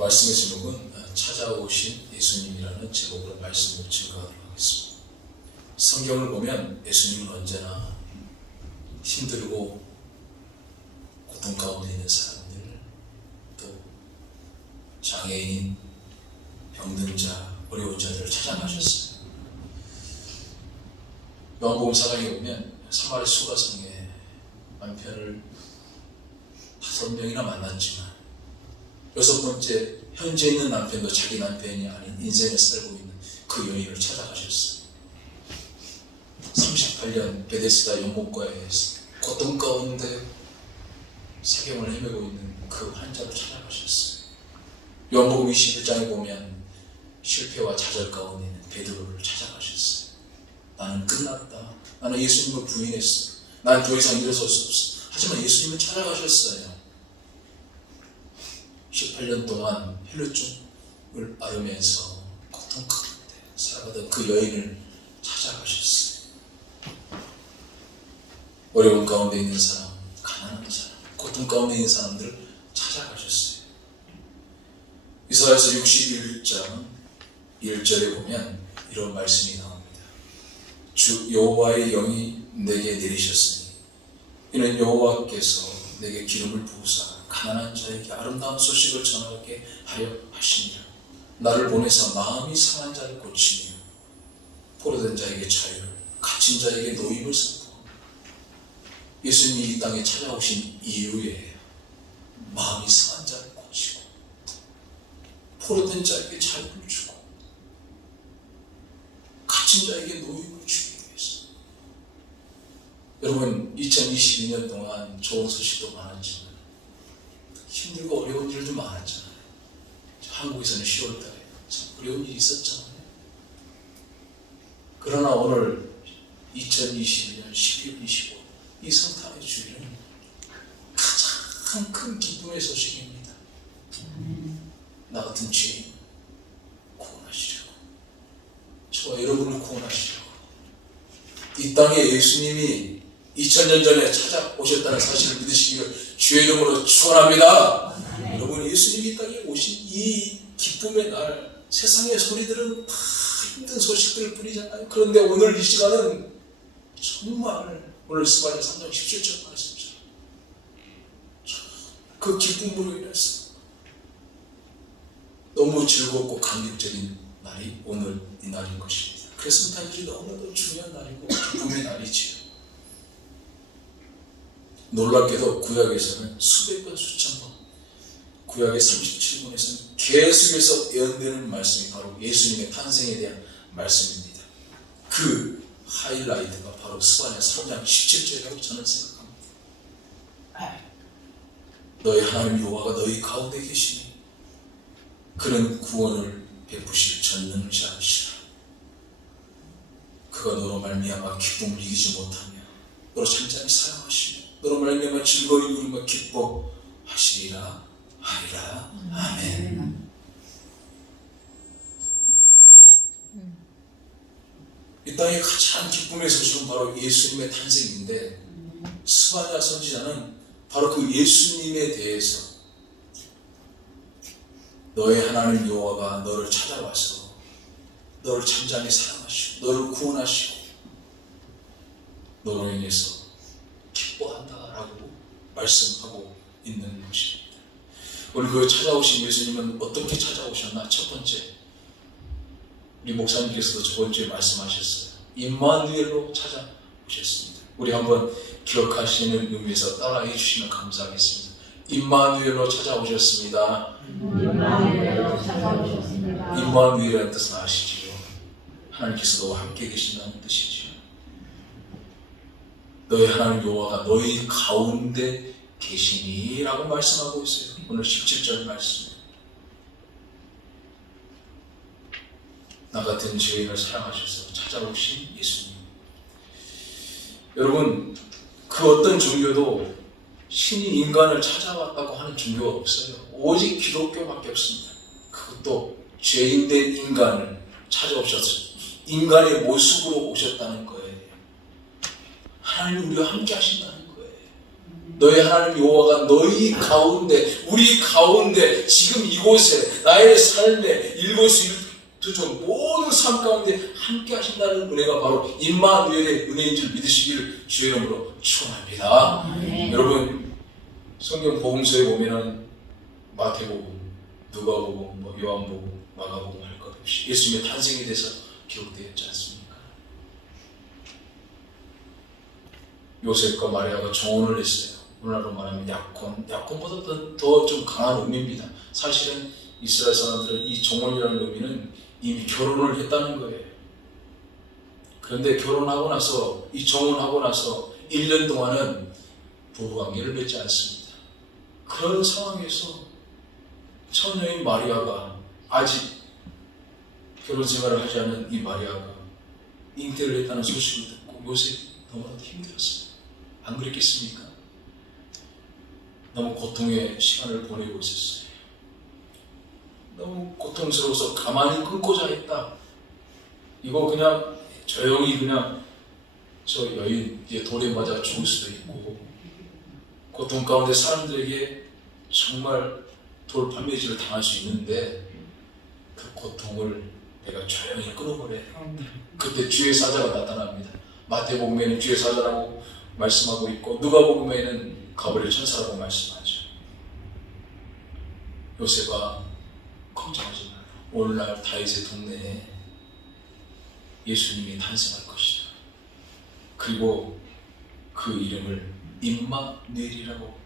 말씀의 제목은 찾아오신 예수님이라는 제목으로 말씀을 증거하도록 하겠습니다. 성경을 보면 예수님은 언제나 힘들고 고통 가운데 있는 사람들, 또 장애인, 병든 자, 어려운 자들을 찾아가셨어요. 요한복음 4장에 보면 사마리 수가성에 남편을 5명이나 만났지만 6번째 현재 있는 남편도 자기 남편이 아닌 인생을 살고 있는 그 여인을 찾아가셨어요. 38년 베데스다 연못가에 고통 가운데 사경을 헤매고 있는 그 환자를 찾아가셨어요. 요한복음 21장에 보면 실패와 좌절 가운데 있는 베드로를 찾아가셨어요. 나는 끝났다. 나는 예수님을 부인했어. 난 더 이상 일어설 수 없어. 하지만 예수님은 찾아가셨어요. 18년 동안 혈루증을 앓으면서 고통 가운데 살아가던 그 여인을 찾아가셨어요. 어려운 가운데 있는 사람, 가난한 사람, 고통 가운데 있는 사람들을 찾아가셨어요. 이사야서 61장 1절에 보면 이런 말씀이 나옵니다. 주 여호와의 영이 내게 내리셨으니 이는 여호와께서 내게 기름을 부으사 가난한 자에게 아름다운 소식을 전하게 하려 하시니라. 나를 보내서 마음이 상한 자를 고치며 포로된 자에게 자유를, 갇힌 자에게 노임을 선포합니다. 예수님이 이 땅에 찾아오신 이유에 마음이 상한 자를 고치고 포로된 자에게 자유를 주고 갇힌 자에게 노임을 주기 위해서. 여러분, 2022년 동안 좋은 소식도 많았지만 힘들고 어려운 일도 많았잖아요. 한국에서는 10월달에 참 어려운 일이 있었잖아요. 그러나 오늘 2022년 12월 25일 이 성탄의 주일은 가장 큰 기쁨의 소식입니다. 나 같은 죄인 구원하시려고, 저와 여러분을 구원하시려고 이 땅에 예수님이 2000년 전에 찾아오셨다는 사실을 믿으시기를 주의 이름으로 축원합니다. 여러분, 예수님이 이 땅에 오신 이 기쁨의 날, 세상의 소리들은 다 힘든 소식들을 뿐이잖아요. 그런데 오늘 이 시간은 정말 오늘 스바냐 3장 17절 말씀이죠. 그 기쁨으로 인해서 너무 즐겁고 감격적인 날이 오늘 이 날인 것입니다. 그래서 성탄절이 너무나도 중요한 날이고 기쁨의 날이지요. 놀랍게도 구약에서는 수백 번, 수천 번, 구약의 37권에서는 계속해서 예언되는 말씀이 바로 예수님의 탄생에 대한 말씀입니다. 그 하이라이트가 바로 스바냐 3장 17절이라고 저는 생각합니다. 너희 하나님 여호와가 너희 가운데 계시니 그는 구원을 베푸실 전능자이시라. 그가 너로 말미암아 기쁨을 이기지 못하며 너로 잠잠히 사랑하시며 너로 말미암아 즐거이 누리며 기뻐하시리라 하리라. 아멘. 이 땅의 가장 기쁨의 소식은 바로 예수님의 탄생인데, 스바냐 선지자는 바로 그 예수님에 대해서 너의 하나님 여호와가 너를 찾아와서 너를 잠잠히 사랑하시고 너를 구원하시고 너로 인해서 기뻐한다라고 말씀하고 있는 것입니다. 오늘 그 찾아오신 예수님은 어떻게 찾아오셨나? 첫 번째, 우리 목사님께서도 저번 주에 말씀하셨어요. 임마누엘로 찾아오셨습니다. 우리 한번 기억하시는 의미에서 따라해 주시면 감사하겠습니다. 임마누엘로 찾아오셨습니다. 임마누엘로 찾아오셨습니다. 임마누엘이라는 뜻은 아시지요? 하나님께서 너와 함께 계신다는 뜻이지요. 너희 하나님 여호와가 너희 가운데 계시니 라고 말씀하고 있어요. 오늘 17절 말씀. 나 같은 죄인을 사랑하셔서 찾아오신 예수님. 여러분, 그 어떤 종교도 신이 인간을 찾아왔다고 하는 종교가 없어요. 오직 기독교밖에 없습니다. 그것도 죄인된 인간을 찾아오셔서 인간의 모습으로 오셨다는 거예요. 하나님 우리와 함께 하신다는 거예요. 너희 하나님 여호와가 너희 가운데, 우리 가운데, 지금 이곳에 나의 삶에 일거수일투족 모든 삶 가운데 함께 하신다는 은혜가 바로 임마누엘의 은혜인 줄 믿으시기를 주의 이름으로 축원합니다. 여러분, 성경 복음서에 보면은 마태복음, 누가복음, 요한복음, 마가복음 할 것 없이 예수님의 탄생에 대해서 기록되었지 않습니까? 요셉과 마리아가 정혼을 했어요. 오늘날로 말하면 약혼보다 더 좀 강한 의미입니다. 사실은 이스라엘 사람들은 이 정혼이라는 의미는 이미 결혼을 했다는 거예요. 그런데 결혼하고 나서, 이 정혼하고 나서 1년 동안은 부부관계를 맺지 않습니다. 그런 상황에서 처녀인 마리아가, 아직 결혼 생활을 하지 않은 이 마리아가 잉태를 했다는 소식을 듣고 요셉이 너무나도 힘들었어요. 안 그랬겠습니까? 너무 고통의 시간을 보내고 있었어요. 너무 고통스러워서 가만히 끊고자 했다. 이거 그냥 조용히 그냥 저 여인 뒤에 돌에 맞아 죽을 수도 있고, 고통 가운데 사람들에게 정말 돌판매질을 당할 수 있는데, 그 고통을 내가 조용히 끊어버려야 돼. 그때 주의 사자가 나타납니다. 마태복음에는 주의 사자라고 말씀하고 있고, 누가복음에는 가브리엘 천사라고 말씀하죠. 요셉아, 걱정하지 마라. 오늘날 다윗의 동네에 예수님이 탄생할 것이다. 그리고 그 이름을 임마누엘이라고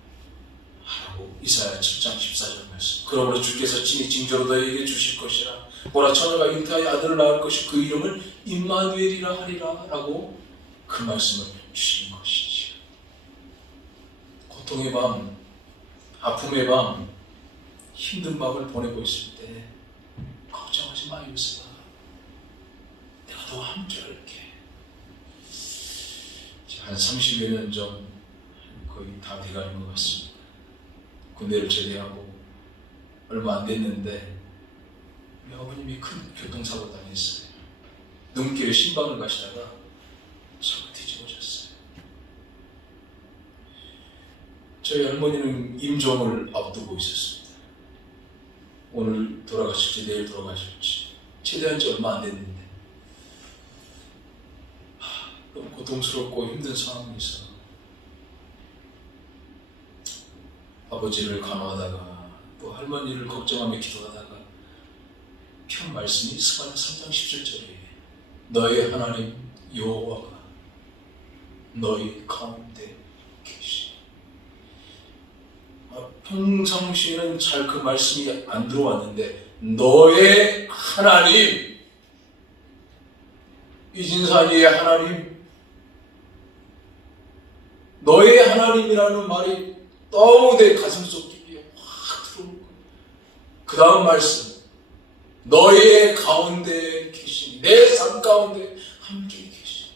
하라고 이사야 7장 14절 말씀. 그러므로 주께서 친히 징조로 너희에게 주실 것이라. 보라, 처녀가 잉태하여 아들을 낳을 것이 그 이름을 임마누엘이라 하리라 라고 그 말씀을 주신 것이지. 고통의 밤, 아픔의 밤, 힘든 밤을 보내고 있을 때 걱정하지 마, 요셉아. 내가 너와 함께 할게. 한 30여 년 전 거의 다 돼가는 것 같습니다. 군대를 제대하고 얼마 안 됐는데 우리 아버님이 큰 교통사고 당했어요. 눈길에 신방을 가시다가 차가 뒤집어졌어요. 저희 할머니는 임종을 앞두고 있었습니다. 오늘 돌아가실지 내일 돌아가실지, 제대한 지 얼마 안 됐는데 너무 고통스럽고 힘든 상황에서 아버지를 간호하다가 또 할머니를 걱정하며 기도하다가 편 말씀이 스가랴 3장 17절에 너의 하나님 여호와가 너희 가운데 계시. 평상시에는 잘 그 말씀이 안 들어왔는데 너의 하나님, 이진산이의 하나님, 너의 하나님이라는 말이 너무 내 가슴속 깊이 확 들어오는 거예요. 그 다음 말씀, 너의 가운데 계시니, 내 삶 가운데 함께 계시니.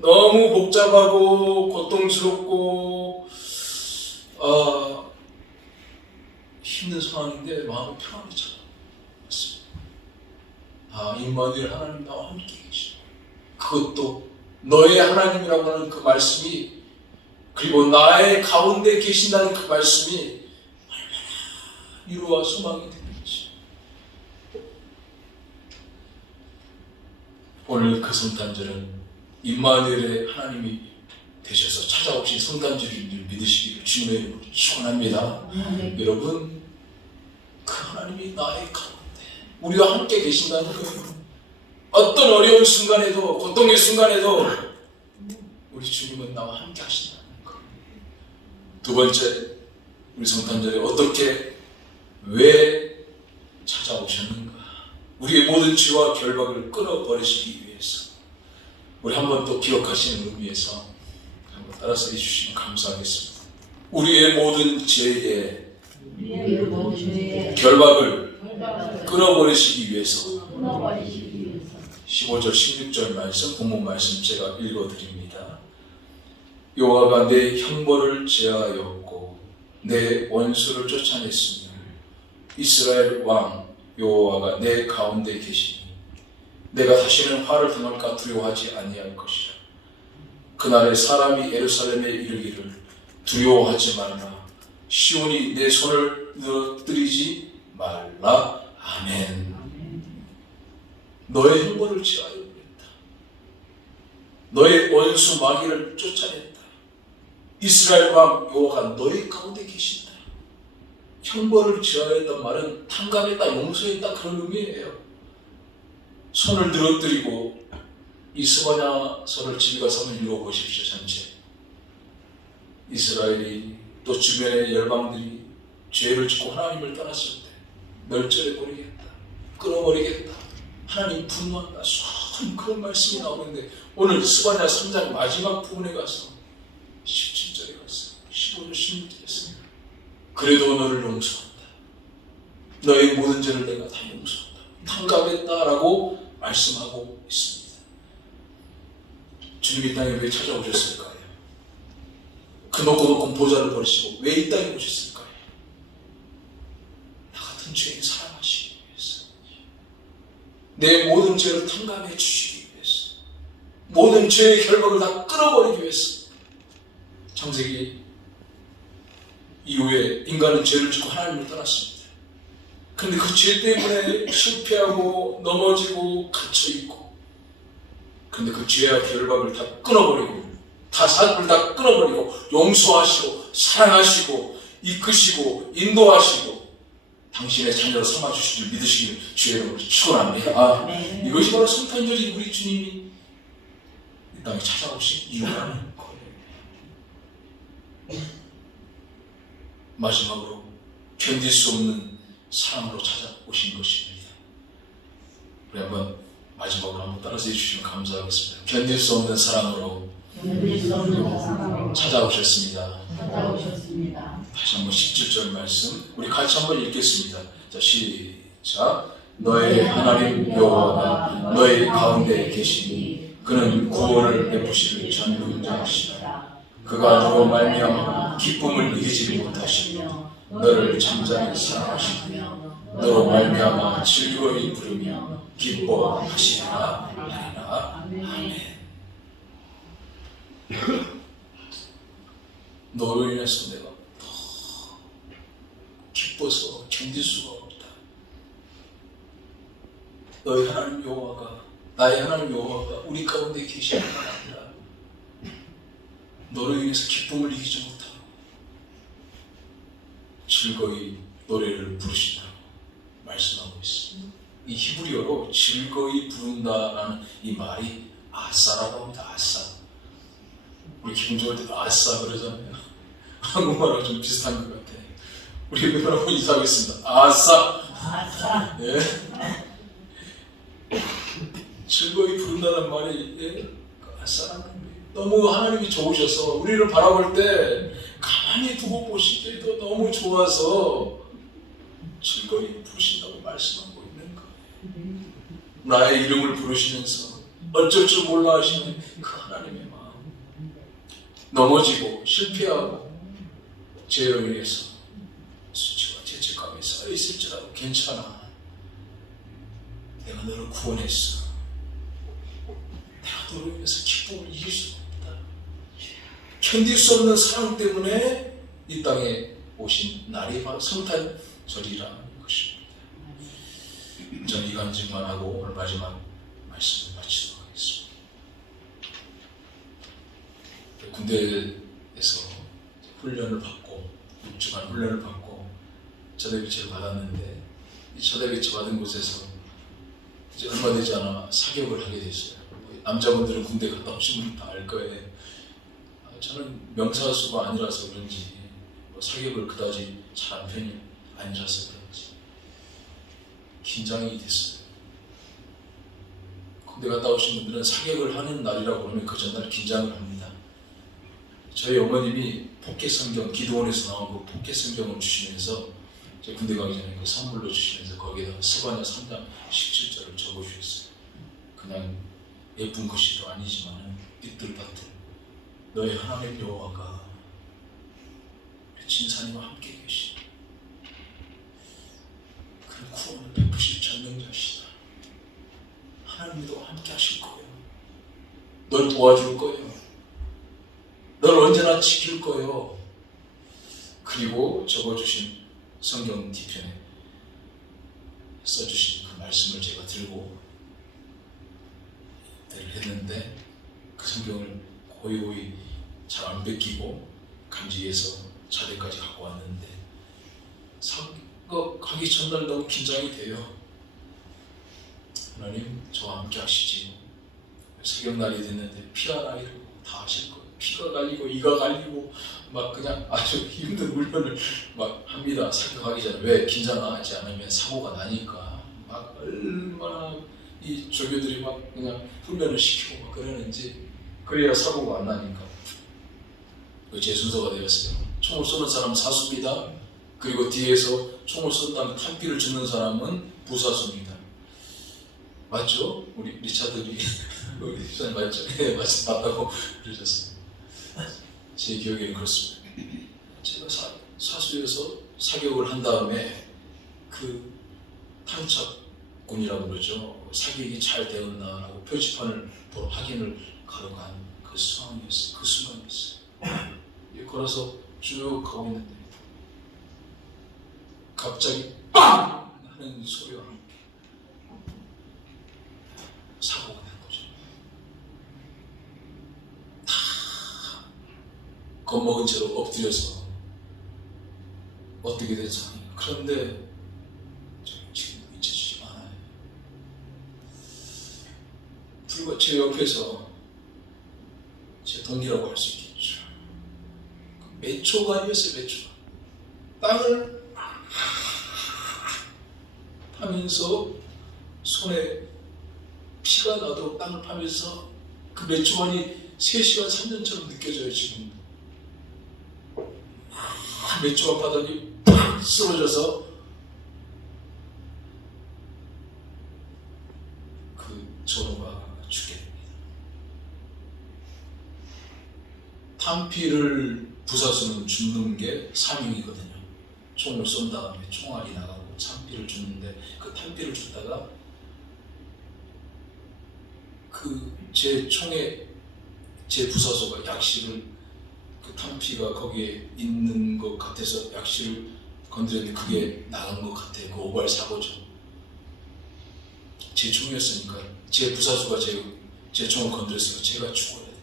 너무 복잡하고 고통스럽고 힘든 상황인데 마음이 평안히 찾아왔습니다. 임마누엘 하나님 나와 함께 계시니, 그것도 너의 하나님이라고 하는 그 말씀이, 그리고 나의 가운데 계신다는 그 말씀이 얼마나 위로와 소망이 되는지. 오늘 그 성탄절은 임마누엘의 하나님이 되셔서 찾아오신 성탄절을 믿으시기를 주님의 이름으로 축원합니다. 여러분, 그 하나님이 나의 가운데 우리와 함께 계신다는 거예요. 어떤 어려운 순간에도, 고통의 순간에도 우리 주님은 나와 함께 하신다는 거. 두 번째, 우리 성탄절에 어떻게, 왜 찾아오셨는가? 우리의 모든 죄와 결박을 끊어버리시기 위해서. 우리 한번 또 기억하시는 의미에서 한번 따라서 해주시면 감사하겠습니다. 우리의 모든 죄의 결박을 끊어버리시기 위해서. 15절 16절 말씀, 본문 말씀 제가 읽어드립니다. 여호와가 내 형벌을 제하였고 내 원수를 쫓아냈으며 이스라엘 왕 여호와가 내 가운데 계시니 내가 다시는 화를 당할까 두려워하지 아니할 것이라. 그날에 사람이 예루살렘에 이르기를 두려워하지 말라. 시온이 내 손을 늘어뜨리지 말라. 아멘. 너의 형벌을 취하여 버렸다. 너의 원수 마귀를 쫓아냈다. 이스라엘 왕 여호와가 너희 가운데 계신다. 형벌을 취하였단 말은 탕감했다, 용서했다, 그런 의미예요. 손을 늘어뜨리고 이 스바냐 서를 집에 가서 한번 읽어보십시오. 전체 이스라엘이 또 주변의 열방들이 죄를 짓고 하나님을 떠났을 때 멸절해버리겠다, 끊어버리겠다, 하나님 분노한다, 수많은 그런 말씀이 나오는데 오늘 스바냐 3장 마지막 부분에 가서 17절에 가서 15절 16절에 가서 그래도 너를 용서한다, 너의 모든 죄를 내가 다 용서한다, 탕감했다라고 말씀하고 있습니다. 주님 이 땅에 왜 찾아오셨을까요? 그 높고 높은 보좌를 버리시고 왜 이 땅에 오셨을까요? 나 같은 죄인 사랑하시기 위해서, 내 모든 죄를 탕감해 주시기 위해서, 모든 죄의 결박을 다 끊어버리기 위해서. 창세기 이후에 인간은 죄를 짓고 하나님을 떠났습니다. 그런데 그 죄 때문에 실패하고 넘어지고 갇혀있고, 근데 그 죄와 결박을 다 끊어버리고, 다 삶을 다 끊어버리고, 용서하시고, 사랑하시고, 이끄시고, 인도하시고, 당신의 자녀로 삼아주실 줄 믿으시길 주의 이름으로 축원합니다. 이것이 바로 성탄절인 우리 주님이 이 땅에 찾아오신 이유라는 거예요. 마지막으로 견딜 수 없는 사랑으로 찾아오신 것입니다. 우리 한번 마지막으로 한번 따라서 해주시면 감사하겠습니다. 견딜 수 없는 사랑으로 찾아오셨습니다. 다시 한번 17절 말씀 우리 같이 한번 읽겠습니다. 자, 시작. 너의 하나님 여호와가 너의 가운데 계시니 그는 구원을 베푸시는 전능자시다. 그가 너로 말미암아 기쁨을 이기지 못하시며 너를 잠잠히 사랑하시며 너로 말미암아 즐거이 부르며 기뻐하시리라 하리라. 아멘. 너로 인해서 내가 더 기뻐서 견딜 수가 없다. 너희 하나님 여호와가, 나의 하나님 여호와가 우리 가운데 계시는 건 아니라 너로 인해서 기쁨을 이기지 못하고 즐거이 노래를 부르신다고 말씀하고 있습니다. 이 히브리어로 즐거이 부른다라는 이 말이 아싸라고 합니다. 아싸. 우리 기분 좋을 때 아싸 그러잖아요. 한국말하고 좀 비슷한 것 같아요. 우리 여러분 인사하겠습니다. 아싸. 아싸. 예. 즐거이 부른다는 말이 아싸라는 거예요. 너무 하나님이 좋으셔서 우리를 바라볼 때 가만히 두고 보실 때도 너무 좋아서 즐거이 부르신다고 말씀하고 있는 거예요. 나의 이름을 부르시면서 어쩔 줄 몰라 하시는 그 하나님의 마음. 넘어지고 실패하고 죄로 인해서 수치와 죄책감이 쌓여있을지라도 괜찮아. 내가 너를 구원했어. 내가 너로 인해서 기쁨을 이길 수 없다. 견딜 수 없는 사랑 때문에 이 땅에 오신 날이 바로 성탄절이라는 것입니다. 저는 이 간증만 하고 오늘 마지막 말씀을 마치도록 하겠습니다. 군대에서 훈련을 받고 6주간 훈련을 받고 저대 배치를 받았는데 이 저대 배치 받은 곳에서 이제 얼마 되지 않아 사격을 하게 됐어요. 남자분들은 군대 갔다 오신 분은 다 알 거예요. 저는 명사수가 아니라서 그런지 사격을 그다지 잘한 편이 아니라서 그런지 긴장이 됐어요. 군대 갔다 오신 분들은 사격을 하는 날이라고 그러면 그 전날 긴장을 합니다. 저희 어머님이 포켓 성경, 기도원에서 나온 그 포켓 성경을 주시면서 제 군대 가기 전에 그 선물로 주시면서 거기에다가 스바냐 3장 17절을 적어주셨어요. 그냥 예쁜 글씨도 아니지만 삐뚤빠뚤 너의 하나님 여호와가 진사님과 함께 계시 그 구원을 베푸실 전능자시다. 하나님도 함께 하실 거예요. 널 도와줄 거예요. 나는 지킬 거예요. 그리고 적어주신 성경 뒤편에 써주신 그 말씀을 제가 들고 했는데 그 성경을 고이 잘 안 베끼고 감지해서 자리까지 갖고 왔는데 사고 가기 전날 너무 긴장이 돼요. 하나님 저와 함께 하시지. 새벽날이 됐는데 피가 나이고 다 하실 거예요. 피가 갈리고 이가 갈리고 막 그냥 아주 힘든 훈련을 막 합니다. 사격하기 전에. 왜? 긴장하지 않으면 사고가 나니까. 막 얼마나 이 조교들이 막 그냥 훈련을 시키고 막 그러는지 그래야 사고가 안 나니까. 제 순서가 되었어요. 총을 쏘는 사람은 사수입니다. 그리고 뒤에서 총을 쏜 다음에 탄피를 주는 사람은 부사수입니다. 맞죠? 우리 리차드리 우리 리차드 맞죠? 네, 맞다고 그러셨어요. 제 기억에는 그렇습니다. 제가 사수에서 사격을 한 다음에 그 탐착군이라고 그러죠. 사격이 잘 되었나라고 표지판을 보러 확인을 가러 간 그 상황이었어요. 그 순간이었어요. 걸어서 쭉 가고 있는데 갑자기 빵! 하는 소리와 함께 사고가 난 거죠. 다 겁먹은 채로 엎드려서 어떻게 된 상황이에요. 그런데 지금 잊혀지지 않아요. 불과 제 옆에서 제 동기라고 할 수 있겠죠. 몇 초가 아니었어요. 몇 초가. 땅을 파면서 손에 피가 나도록 땅을 파면서 그 몇 초간이 3시간 3년처럼 느껴져요. 지금 몇 초간 파더니 팍 쓰러져서 그 전우가 죽게 됩니다. 탄피를 부사수는 줍는 게 사명이거든요. 총을 쏜 다음에 총알이 나가고 탄피를 줍는데 그 탄피를 줬다가 그 제 총에 제 부사수가 약실을 그 탄피가 거기에 있는 것 같아서 약실을 건드렸는데 그게 나간 것 같아요. 그 오발 사고죠. 제 총이었으니까 제 부사수가 제 총을 건드렸으니까 제가 죽어야 돼요.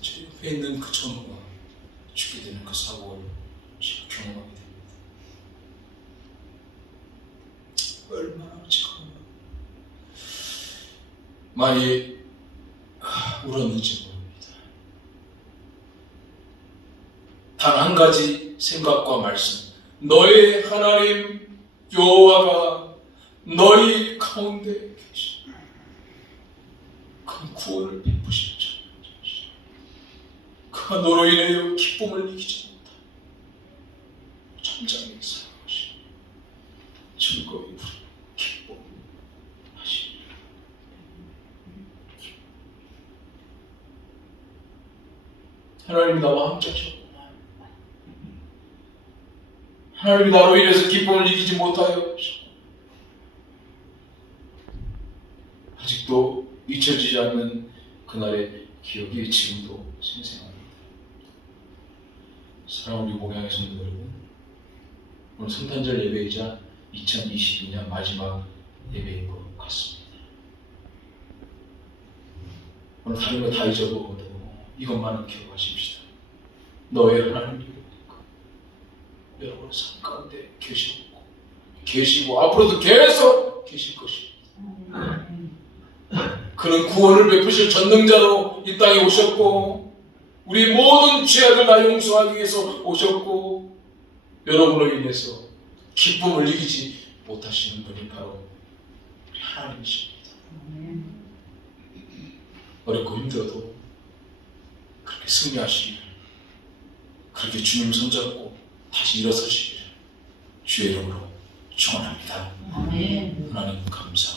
제 옆에 있는 그 전우가 죽게 되는 그 사고를 제가 경험하게 됩니다. 얼마나 제가 많이 울었는지 모릅니다. 단 한 가지 생각과 말씀, 너의 하나님 여호와가 너희 가운데 계시 그 구원을 베푸시죠. 그가 너로 인하여 기쁨을 이기지 못하고 천장에 살아가시고 즐거이 부르고 기뻐하시니 하나님이 나와 함께 하셨구나. 하나님이 나로 인해서 기쁨을 이기지 못하여 아직도 잊혀지지 않는 그날의 기억이 지금도 생생합니다. 사랑하는 우리 목양의 성도 여러분, 오늘 성탄절 예배이자 2022년 마지막 예배인 것 같습니다. 오늘 다른 거 다 잊어보고도 이것만은 기억하십시다. 너의 하나님 여러분의 삶 가운데 계시고 앞으로도 계속 계실 것입니다. 그는 구원을 베푸실 전능자로 이 땅에 오셨고 우리 모든 죄악을 다 용서하기 위해서 오셨고 여러분을 인해서 기쁨을 이기지 못하시는 분이 바로 우리 하나님이십니다. 어렵고 힘들어도 그렇게 승리하시기를, 그렇게 주님 손잡고 다시 일어서시기를 주의 이름으로 축원합니다. 하나님 감사합니다.